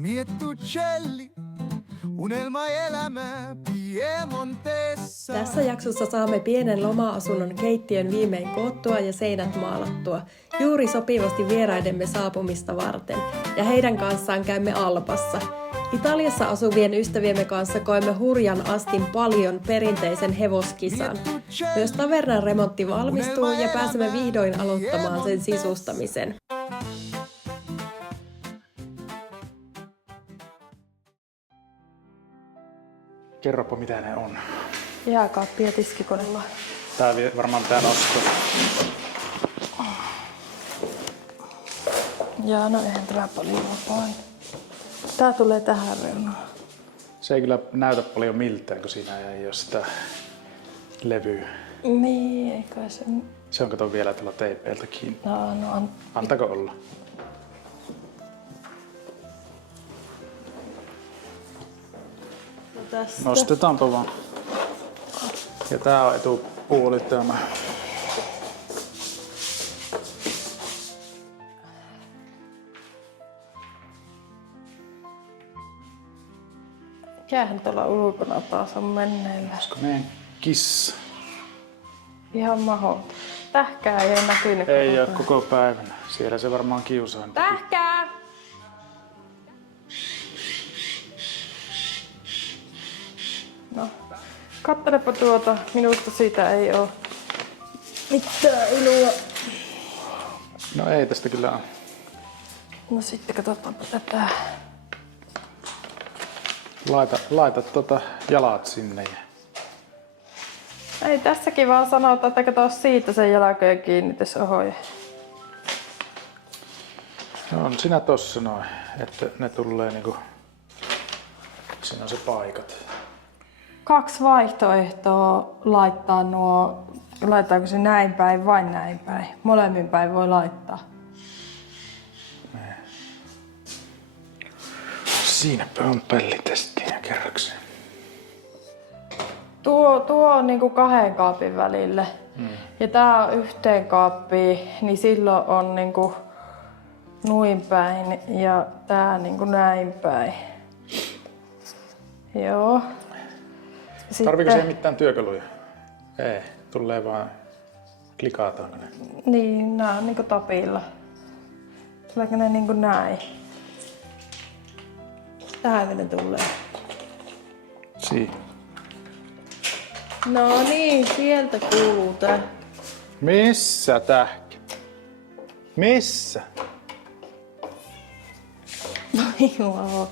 Miettucelli, unelmaelämä Piemontessa. Tässä jaksossa saamme pienen loma-asunnon keittiön viimein koottua ja seinät maalattua, juuri sopivasti vieraidemme saapumista varten, ja heidän kanssaan käymme Alpassa. Italiassa asuvien ystäviemme kanssa koimme hurjan astin paljon perinteisen hevoskisan. Myös tavernan remontti valmistuu ja pääsemme vihdoin aloittamaan sen sisustamisen. Kerropa mitä ne on. Jääkaappi ja tiskikonella. Tää varmaan tää nosto. Jaa, no eihän tämä paljon paina. Tää tulee tähän reunaan. Se ei kyllä näytä paljon miltään, kun siinä ei ole sitä levyä. Niin, eikä se... Se on kato vielä tuolla teipeiltä kiinni. No, Antako olla? tästä. Nostetaanpa vaan. Ja tää on etupuoli tämä. Mikähän tuolla ulkona taas on menneillä? Olisiko meidän kissa? Ihan mahdotonta. Tähkää ei ole näkynyt Ei ole koko päivänä. Siellä se varmaan kiusaa. Tähkää! No, kattelepa tuota. Minusta siitä ei oo mitään ilua. No ei tästä kyllä ole. No sitten katsotaanpa tätä. Laita jalat sinne. Ei tässäkin vaan sanota, että kato siitä sen jalkojen kiinnitys ohoja. No on siinä tossa noin, että ne tulee niinku... Siinä on se paikat. 2 vaihtoehtoa laittaa nuo. Laitaanko se näin päin vai näin päin? Molemmin päin voi laittaa. Siinäpä on pellitestiä kerrakseen. Tuo on niinku 2 kaapin välille. Ja tää on 1 kaappiin, niin silloin on niinku nuin päin ja tää niinku näin päin. Joo. Tarviiko siihen mitään työkaluja? Ei, tulee vaan klikataanko ne? Niin, nää on niinku tapilla. Tuleeko ne niinku näin? Tähän ne tulee. Siinä. No niin, sieltä kuuluu tää. Missä tähkä? Missä? No joo.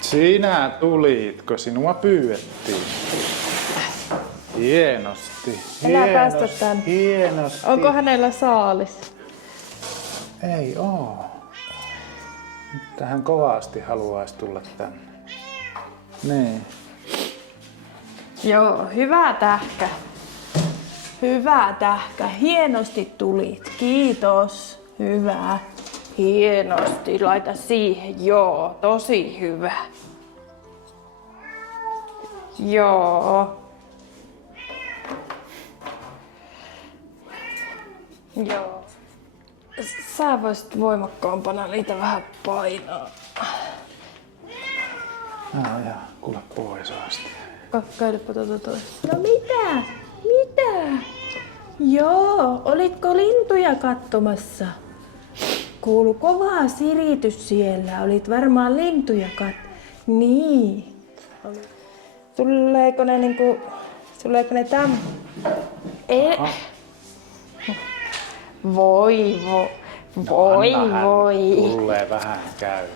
Sinä tulitko? Sinua pyydettiin. Hienosti. Enää päästä tän. Hienosti. Onko hänellä saalis? Ei oo. Mutta hän kovasti haluaisi tulla tänne. Niin. Joo, hyvä tähkä. Hyvä tähkä. Hienosti tulit. Kiitos. Hyvä. Hienosti. Laita siihen. Joo, tosi hyvä. Joo. Joo. Sä voisit voimakkaampana niitä vähän painaa. Mä oon ihan kuule pois asti. Kakkailepa toista. No mitä? Mitä? Joo, olitko lintuja katsomassa? Kuulu kovaa siritys siellä. Olit varmaan lintuja Niin. Tuleeko ne täm? Voi. Tulee vähän käymään.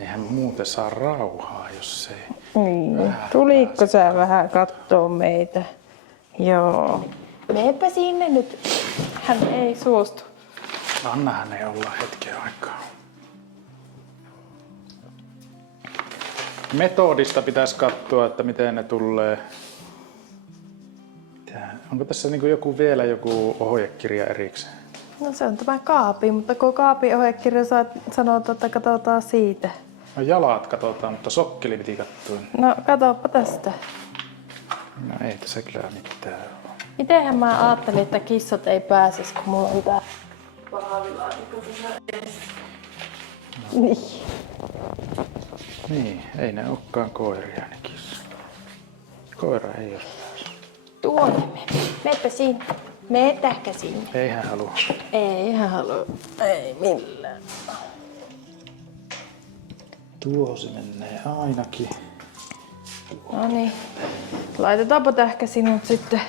Eihän muuten saa rauhaa, jos ei... Niin. Tuliko sä vähän kattoo meitä? Joo. Meepä sinne nyt. Hän ei suostu. Anna hänen olla hetken aikaa. Metodista pitäisi katsoa, että miten ne tulee. Onko tässä niinku joku ohjekirja erikseen? No se on tämä kaapi, mutta kun kaapin ohjekirja sanotaan, että katsotaan siitä. No jalat katsotaan, mutta sokkeli piti katsoa. No katoppa tästä. No ei tässä kyllä mitään ole. Mitenhän mä ajattelin, että kissat ei pääsis, kun mulla on tää pahvilaatikko tässä edessä. Niin. Niin, ei ne olekaan koiria ne kissa. Koira ei ole päässyt. Tuonne me. Meppä sinne. Meetähkä sinne. Ei hän halua. Ei hän halua. Ei millään. Tuo se menee ainakin. No niin. Laitetaanpa tähkä sinut sitten.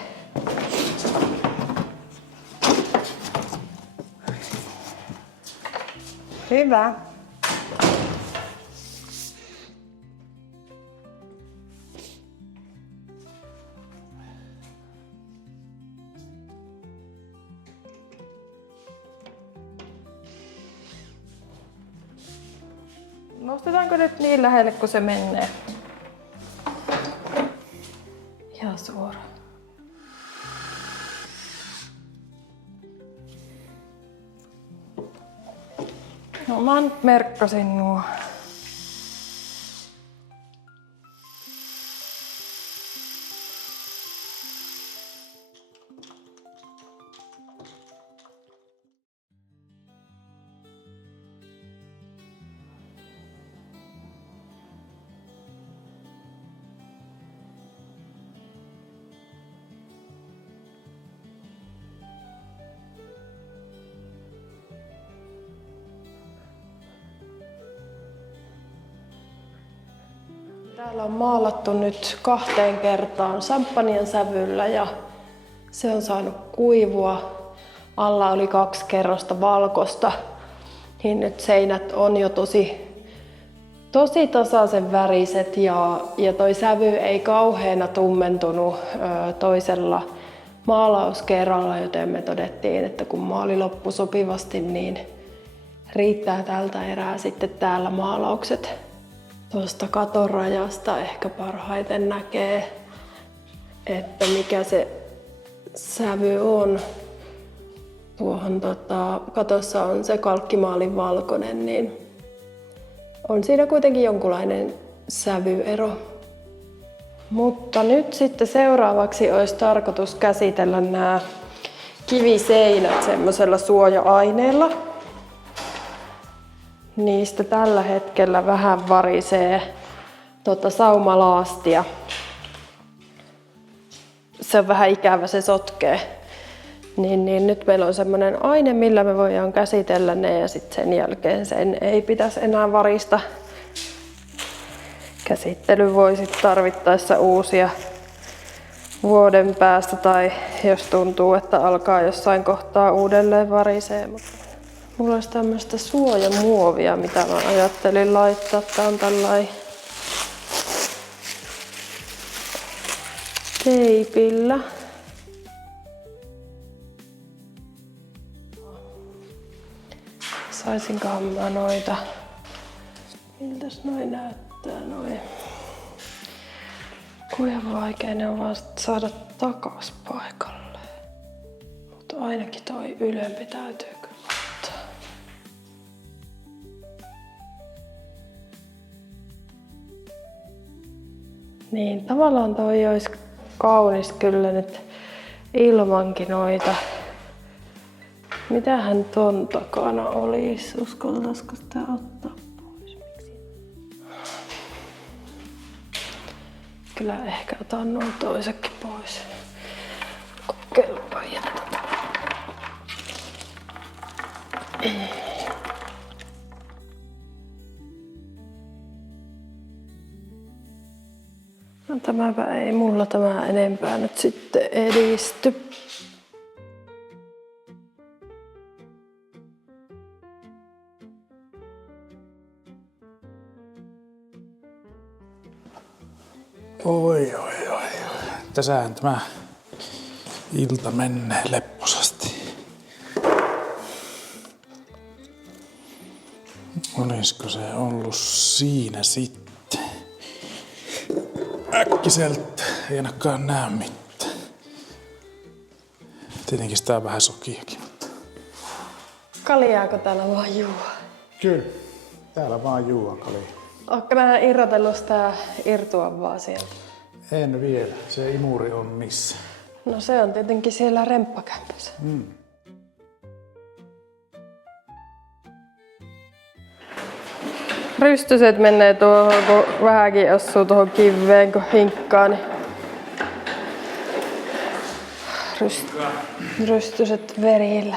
Hyvä. Nostetaanko nyt niin lähelle, kun se menee? Ihan suoraan. No mä nyt merkkasin nuo. Täällä on maalattu nyt 2 kertaan samppanjan sävyllä ja se on saanut kuivua. Alla oli 2 kerrosta valkosta, niin nyt seinät on jo tosi tasaisen väriset ja toi sävy ei kauheena tummentunut toisella maalauskerralla, joten me todettiin, että kun maali loppui sopivasti, niin riittää tältä erää sitten täällä maalaukset. Tuosta katon rajasta ehkä parhaiten näkee, että mikä se sävy on. Tuohon katossa on se kalkkimaalin valkoinen, niin on siinä kuitenkin jonkunlainen sävyero. Mutta nyt sitten seuraavaksi olisi tarkoitus käsitellä nämä kiviseinät semmoisella suoja-aineella. Niistä tällä hetkellä vähän varisee saumalaastia. Se on vähän ikävä, se sotkee. Niin nyt meillä on semmoinen aine, millä me voidaan käsitellä ne ja sitten sen jälkeen sen ei pitäisi enää varista. Käsittely voi sitten tarvittaessa uusia vuoden päästä tai jos tuntuu, että alkaa jossain kohtaa uudelleen varisee. Mulla olisi tämmöistä suojamuovia, mitä mä ajattelin laittaa. Tää on tällainen teipillä. Saisinkohan mä noita. Miltäs noin näyttää noin? Kuinka vaikea ne on vaan saada takas paikalle. Mutta ainakin toi ylempi täytyy kyllä ottaa. Niin, tavallaan toi olisi kaunis kyllä nyt ilmankin noita. Mitähän ton takana olisi? Uskaltaisiko sitä ottaa pois? Miksi? Kyllä ehkä otan nuo toisetkin pois. Kokeilupa jätä. No tämäpä ei mulla tämä enempää nyt sitten edisty. Oi. Tässähän tämä ilta menee lepposasti. Olisiko se ollut siinä sitten? Äkkiseltä ei ainakaan näe mitään. Tietenkin sitä on vähän sokiakin. Kaljaako täällä vaan juo? Kyllä. Täällä vaan juo kalia. Ootko nää irrotellut sitä irtuavaa sieltä? En vielä. Se imuri on missä? No se on tietenkin siellä remppakämpässä. rystyset menee tuohon, kun vähänkin osuu tuohon kiveen, kun hinkkaa, niin rystyset verillä.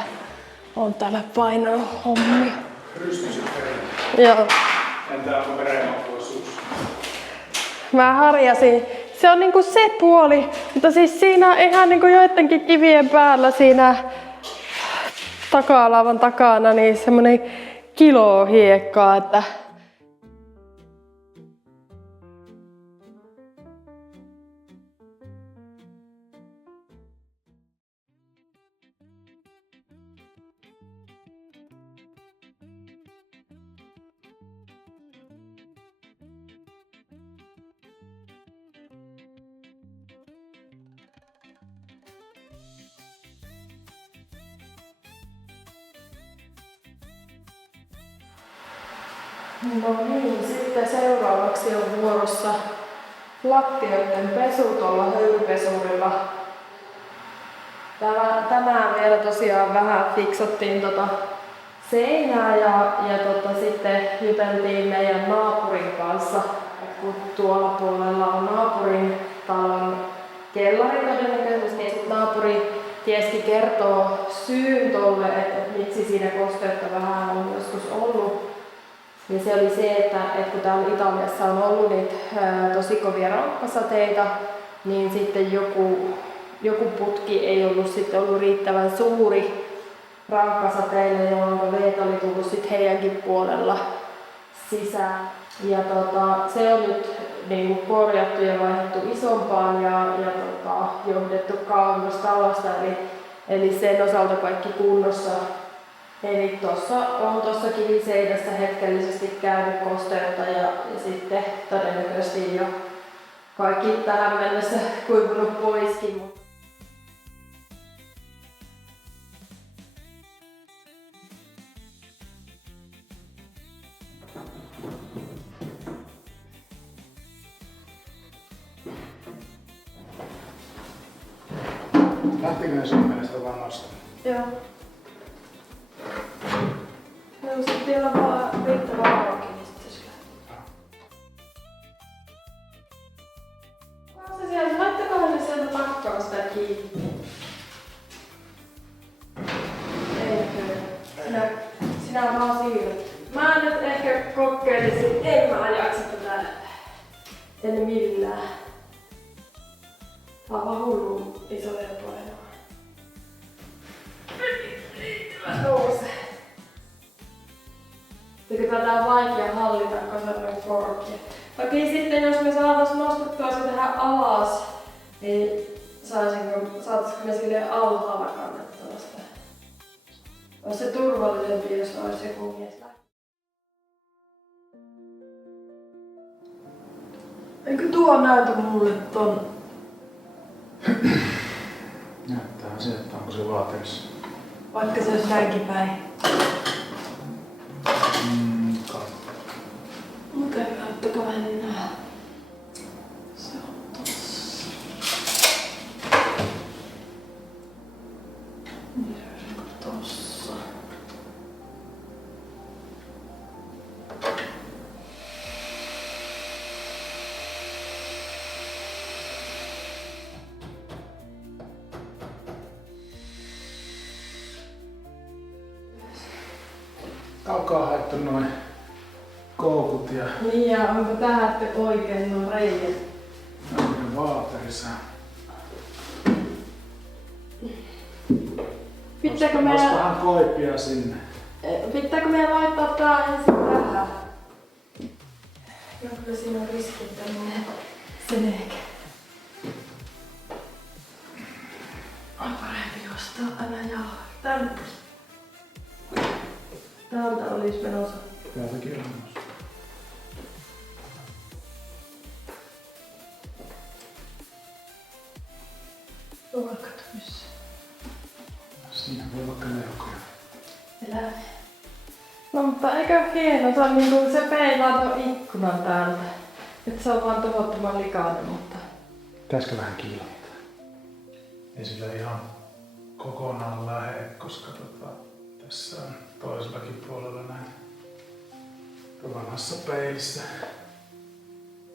On täällä painanut hommia. Rystyset verillä. Joo. Entä onko verenmakuisuus? Mä harjasin. Se on niinku se puoli, mutta siis siinä on ihan niinku joidenkin kivien päällä siinä takalavan takana niin semmonen kilo hiekkaa, että no niin, sitten seuraavaksi on vuorossa lattioiden pesu tuolla höyrypesurilla. Tänään vielä tosiaan vähän fiksattiin seinää ja sitten juteltiin meidän naapurin kanssa, kun tuolla puolella on naapurin talon kellari todennäköisesti, niin naapuri tieskin kertoo syyn tolle, että miksi siinä kosteutta vähän on joskus ollut. Ja se oli se, että kun täällä Italiassa on ollut niitä tosi kovia rankkasateita, niin sitten joku putki ei ollut riittävän suuri rankkasateille, jolloin veet oli tullut sitten heidänkin puolella sisään. Ja se on nyt niin korjattu ja vaihdettu isompaan ja johdettu kauemmas talosta, eli sen osalta kaikki kunnossa. Eli tuossa kiviseinässä hetkellisesti käynyt kosteutta ja sitten todennäköisesti jo kaikki tähän mennessä kuivunut poiskin. Lähtikö ne sun mielestä vaan nostamaan? Joo. No sitten vielä vaan riittävä arvokin, niin sitten se lähtee. Laittakohan se sieltä takkaa sitä kiinni. Eikö? Sinä vaan siirrät. Mä nyt ehkä kokeilisin, en mä jaksa tätä en millään. Tää on vaan hullu isoja painoa. Riittävä nouse. Tätä on vaikea hallita, kun se on korkea. Toki sitten jos me saatais nostettua se tähän alas, niin saatisiko me sille alhaalla kannettua sitä? Olisi se turvallisempi, jos olisi joku mies. Eikö tuo näytä mulle ton? Näyttää se, että onko se vaateessa. Vaikka se olisi näinkin päin. Mutta näyttäkö mennään? Se on tossa. Niin se on tossa. Kaukaa haettu noin koukut ja Niin ja onko tähän oikein nuo reijät? vaaterissa. Pitääkö Vähän koipia sinne. meidän laittaa tää ensin tähän? Joo, kyllä siinä on riski, että menee sen ehkä. On parempi nostaa aina jalka tänne. Täältä olisi menossa. Täältäkin on menossa. Vaikka missä. Siinä voi vaikka leukoja. Eläimiä. No mutta eikö hieno, se on niinku se peilaa tuon ikkunan täältä. Nyt se on vaan tuhottoman likainen, mutta... Pitäisikö vähän kiilottaa? Ei sillä ihan kokonaan lähde, koska tässä on toisellakin puolella näin vanhassa peilissä.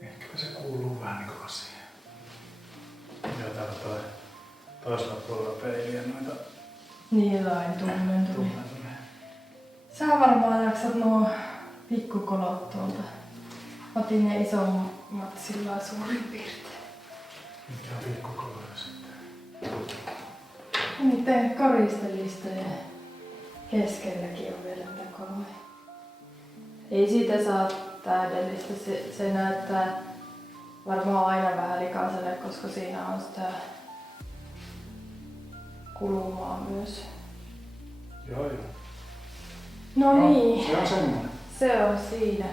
Ehkä se kuuluu vähän niinku asiaan. Ja täällä toisella puolella peiliä noita Niin jotain tummentumia. tummentumia. Sä varmaan jaksat nuo pikkukolot tuolta. Otin ne isommat sillä suurin piirtein. Mikä on pikkukoloja sitten? Niiden koristelistojen keskelläkin on vielä niitä koloja. Ei siitä saa täydellistä. Se näyttää varmaan aina vähän likaiselle, koska siinä on sitä kulumaa myös. Joo. No niin, Se on semmoinen. se on siinä.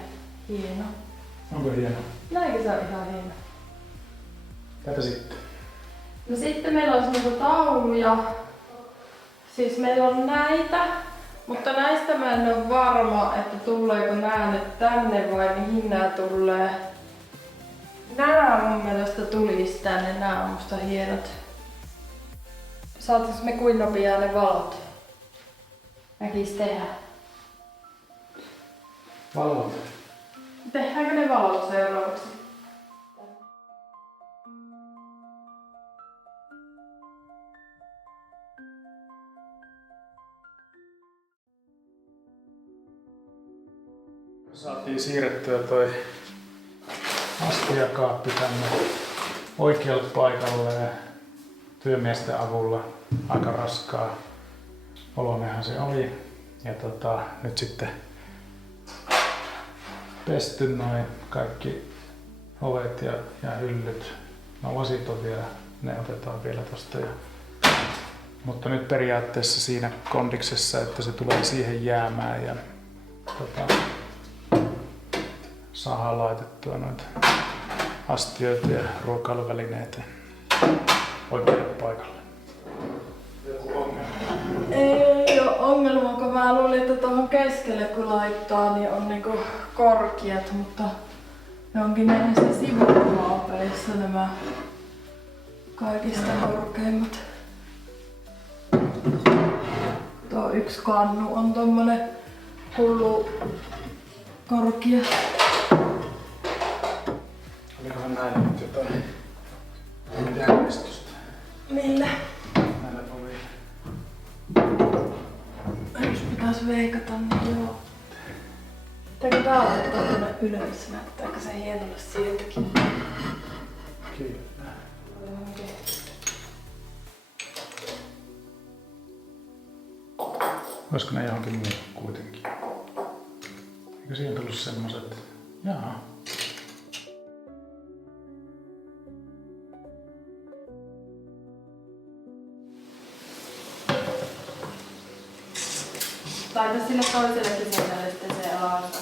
Hieno. Onko hieno? Näinkö se on ihan hieno? Tätä sitten. No sitten meillä on semmoisia tauluja. Siis meillä on näitä, mutta näistä mä en ole varma, että tuleeko nää nyt tänne vai mihin nää tulee. Nää mun mielestä tulisi tänne, nää on musta hienot. Saatais me kuin nopeaa ne valot? Näkis tehdä. Valot. Tehdäänkö ne valot seuraavaksi? Saatiin siirrettyä toi astiakaappi tänne oikealle paikalle ja työmiesten avulla. Aika raskaa olonenhan se oli. Ja nyt sitten pesty noin kaikki ovet ja hyllyt. No lasit on vielä, ne otetaan vielä tosta. Mutta nyt periaatteessa siinä kondiksessa, että se tulee siihen jäämään ja saadaan laitettua noita astioita ja ruokailuvälineitä oikealle paikalle. Joku ongelma? Ei oo ongelma, kun mä luulin, että tuohon keskelle kun laittaa, niin on niinku korkeat, mutta ne onkin näissä sivumaapeissa nämä kaikista korkeimmat. Tuo yksi kannu on tommonen hullu korkea. Olikohan näillä nyt jotain järjestystä? Millä? Näillä oli. Jos pitäis veikata, niin joo. Pitääkö tää laittaa tuonne ylös? Näyttääkö se hienolle siltäkin? Kyllä. Olisiko ne johonkin muuhun kuitenkin? Eikö siihen tullut semmoset? Jaa. Laita sille toisellekin seinälle sitten se alasta.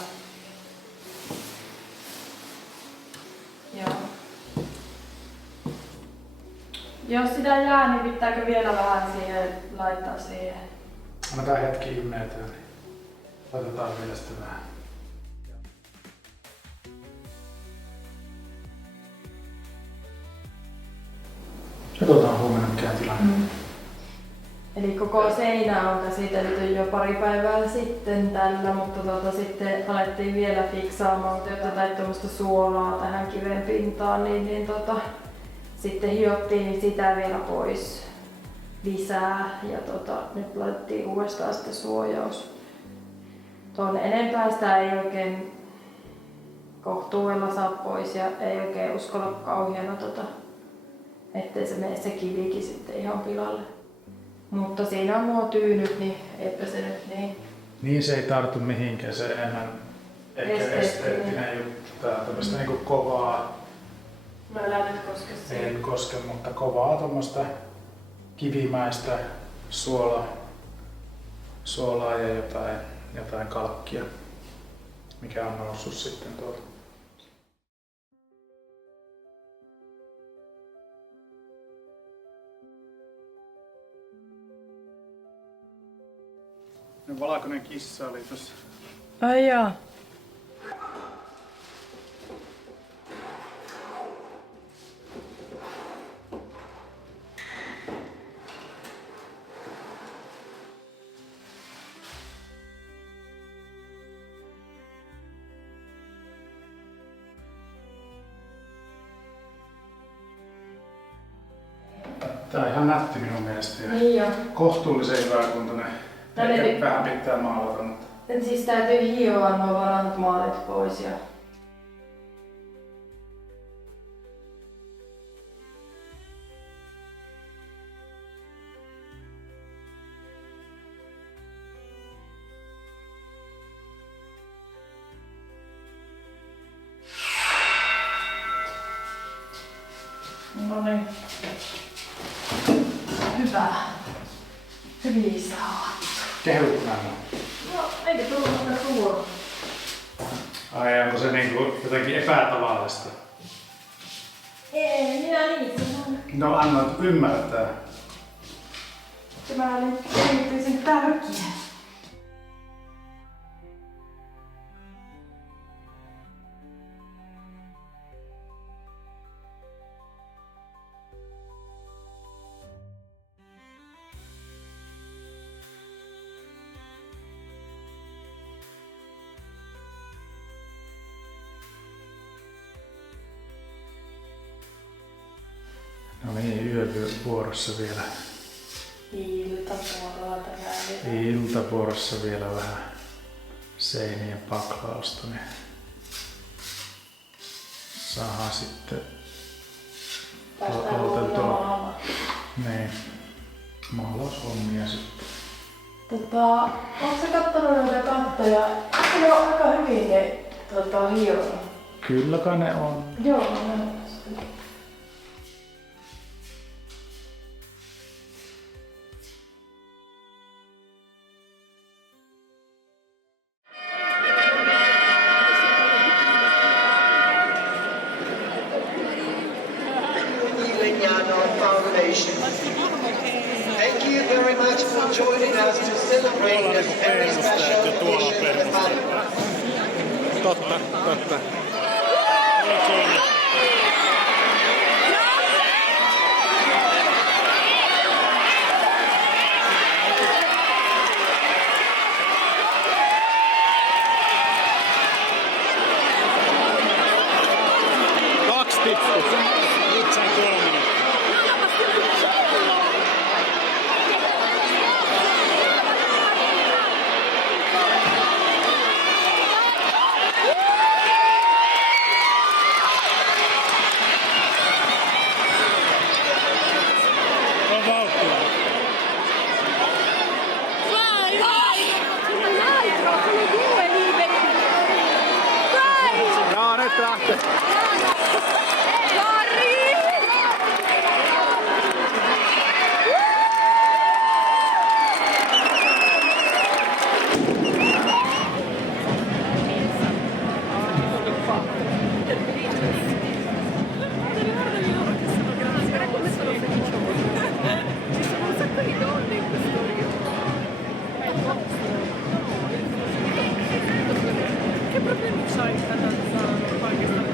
Joo. Jos sitä jää, niin pitääkö vielä vähän siihen laittaa siihen? Annetaan hetki imeytyä, niin laitetaan vielä sitten vähän. Katsotaan huomenna mikä tilanne. Eli koko seinä on käsitelty jo pari päivää sitten tällä, mutta sitten alettiin vielä fiksaamaan, kun jotain tuommoista suolaa tähän kiven pintaan, niin sitten hiottiin sitä vielä pois lisää ja nyt laitettiin uudestaan sitten suojaus. Tuonne enempää sitä ei oikein kohtuudella saa pois ja ei oikein uskalla kauheana, ettei se mene se kivikin sitten ihan pilalle. Mutta siinä on nuo tyynyt, niin eipä se nyt niin. Niin se ei tartu mihinkään, se enemmän ehkä esteettinen juttu. Tää on tämmöstä niinku kovaa. No älä nyt koske siihen. En koske, mutta kovaa tommosta kivimäistä suolaa ja jotain kalkkia, mikä on noussut sitten tuolta. No, valkoinen kissa oli tossa. Ai jaa. Tää on ihan nätti minun mielestä. Ja Niin jo. kohtuullisen hyväkuntoinen. Ehkä vähän pitää maalata, mutta... Et siis täytyy hioa nuo vanhat maalit pois ja... No niin. Hyvä. Hyvin saatu. Kehut näin. No, eikä tullut muuta suora. Ai, onko se niinku jotenkin epätavallista? Ei, minä niin sanon. No annoit ymmärtää. Mä olin erityisen tärkeä. No niin, yövuorossa vielä. Iltavuorossa vielä vähän seinien paklausta, niin saadaan sitten aloiteltua niin, maalaushommia sitten. Ootko sä kattonut noita kattoja? Ne on aika hyvin ne hionut. Kyllä kai ne on. Joo, ne on. Foundation. Thank you very much for joining us to celebrate this very special occasion in the fun. Totta. Kaksi tippu. Nyt sain 3. No, nyt lähtee. Che problemi c'hai in Pakistan?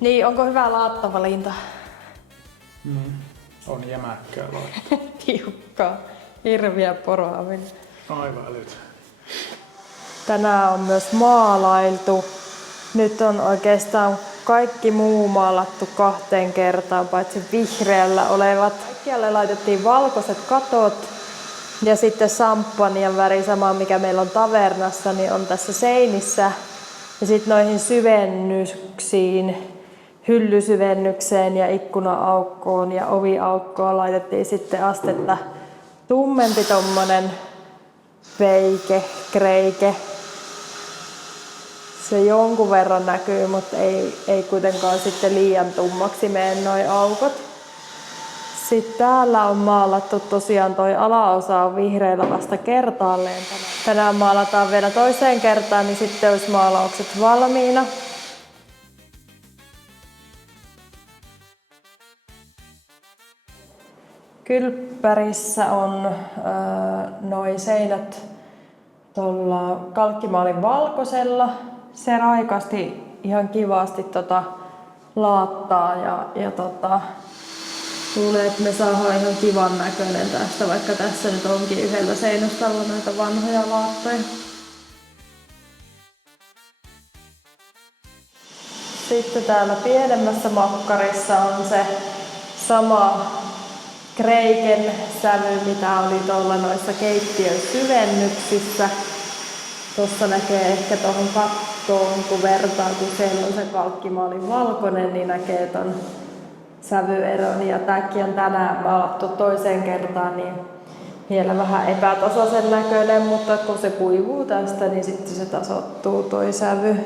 Niin, onko hyvä laattavalinta? On jämäkkää laittaa. Tiukkaa. Hirviä poroaminen. Aivan älyt. Tänään on myös maalailtu. Nyt on oikeastaan kaikki muu maalattu 2 kertaan, paitsi vihreällä olevat. Kaikkialle laitettiin valkoiset katot ja sitten samppanian väri, sama mikä meillä on tavernassa, niin on tässä seinissä. Ja sitten noihin syvennyksiin, hyllysyvennykseen ja ikkuna-aukkoon ja oviaukkoon laitettiin sitten astetta tummempi tommonen kreike. Se jonkun verran näkyy, mutta ei kuitenkaan sitten liian tummaksi mene noi aukot. Sitten täällä on maalattu tosiaan toi alaosa on vihreillä vasta kertaalleen. Tänään maalataan vielä toiseen kertaan, niin sitten olisi maalaukset valmiina. Kylppärissä on noi seinät tuolla kalkkimaalin valkoisella. Se raikasti ihan kivasti laattaa ja luulen, että me saadaan ihan kivan näköinen tästä, vaikka tässä nyt onkin yhdellä seinästalla näitä vanhoja laattoja. Sitten täällä pienemmässä makkarissa on se sama kreiken sävy, mitä oli tuolla noissa keittiön syvennyksissä. Tuossa näkee ehkä tuohon kattoon, kun vertaa, kun siellä on se kalkkimaalin valkoinen, niin näkee ton sävyeron. Ja tämäkin on tänään maalattu toiseen kertaan, niin vielä vähän epätasaisen näköinen, mutta kun se kuivuu tästä, niin sitten se tasoittuu toi sävy.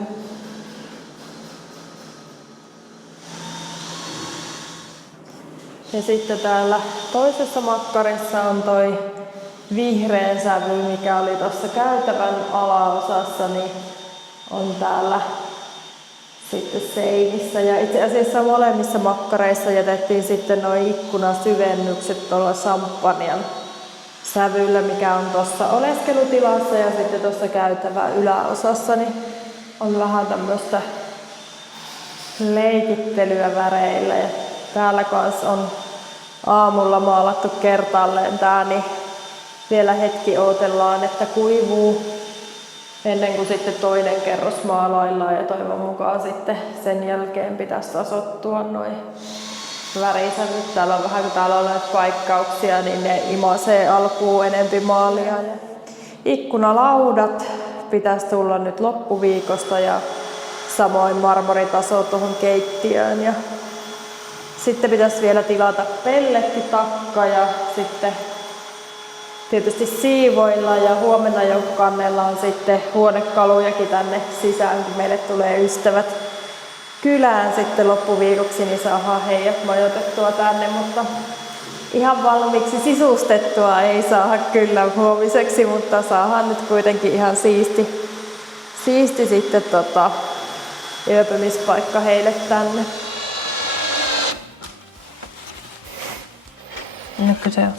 Ja sitten täällä toisessa makkarissa on toi vihreä sävy, mikä oli tuossa käytävän alaosassa, niin on täällä sitten seinissä. Ja itse asiassa molemmissa makkareissa jätettiin sitten nuo ikkunasyvennykset tuolla samppanian sävyllä, mikä on tuossa oleskelutilassa, ja sitten tuossa käytävän yläosassa niin on vähän tämmöistä leikittelyä väreillä. Ja täällä kanssa on aamulla maalattu kertaalleen tää, niin vielä hetki odotellaan, että kuivuu ennen kuin sitten toinen kerros maalaillaan, ja toivon mukaan sitten sen jälkeen pitäisi tasoittua noin värisävyt. Täällä on vähän, kun täällä on näitä paikkauksia, niin ne imasee alkuun enempi maalia. Ja ikkunalaudat pitäisi tulla nyt loppuviikosta ja samoin marmoritaso tuohon keittiöön. Ja sitten pitäisi vielä tilata pellettitakka ja sitten tietysti siivoilla, ja huomenna jo kannellaan sitten huonekalujakin tänne sisään, kun meille tulee ystävät kylään sitten loppuviikoksi, niin saadaan heidät majoitettua tänne, mutta ihan valmiiksi sisustettua ei saada kyllä huomiseksi, mutta saadaan nyt kuitenkin ihan siisti sitten yöpymispaikka heille tänne. Nytkö se on?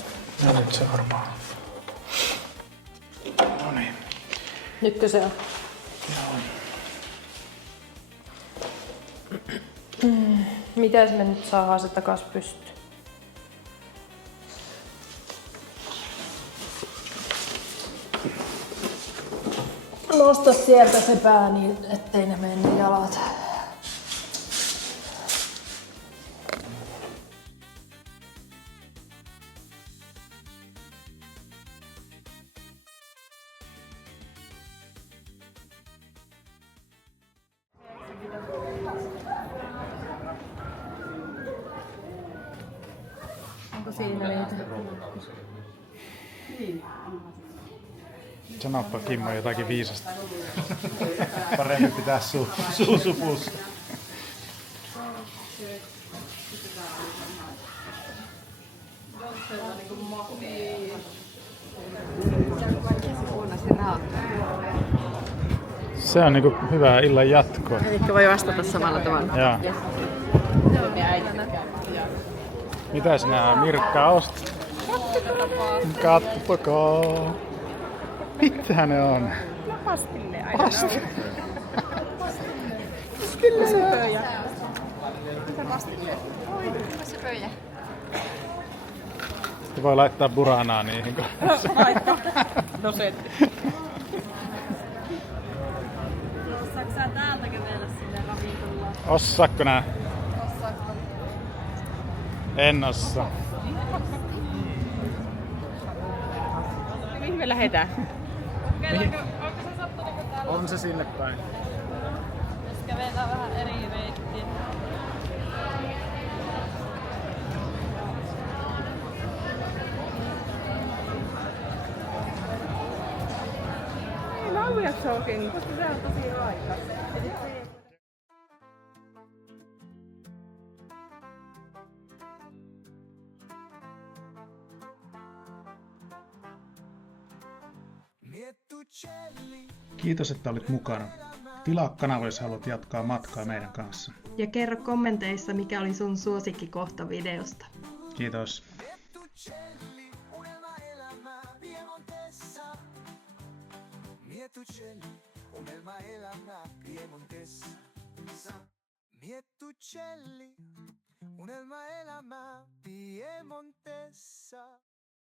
No nyt se varmaan. No niin. Nytkö se on? Joo. Mitäs me nyt saadaan se takas pystyyn? Nosta sieltä se pää niin, ettei ne mene ne jalat. Onko siinä niitä? Sanoppa Kimmo jotakin viisasta. Parempi pitää suusupussa. Se on niinku hyvää illan jatkoa. Elikkä voi vastata samalla tavalla. Joo. Mitä sinä Mirkka ostit? Kattokaa. Mitä ne on? Pastille. Kastikkeet. Oi, tässä pöydä. Voi laittaa buranaa niihin. Vaikka. No setti. Osaatko sä täältä kävellä sinne ravintolaan? Osaatko nää? En osaa. Mihin me lähdetään? Onko se sattunut täällä? On se sinne päin. Jos kävellään vähän eri reittiä. Ei laujakso oikein, koska se on tosi raikas. Kiitos, että olit mukana. Tilaa kanava, jos haluat jatkaa matkaa meidän kanssa. Ja kerro kommenteissa, mikä oli sun suosikkikohta videosta. Kiitos. Miettucelli, unelma elämä Piemontessa.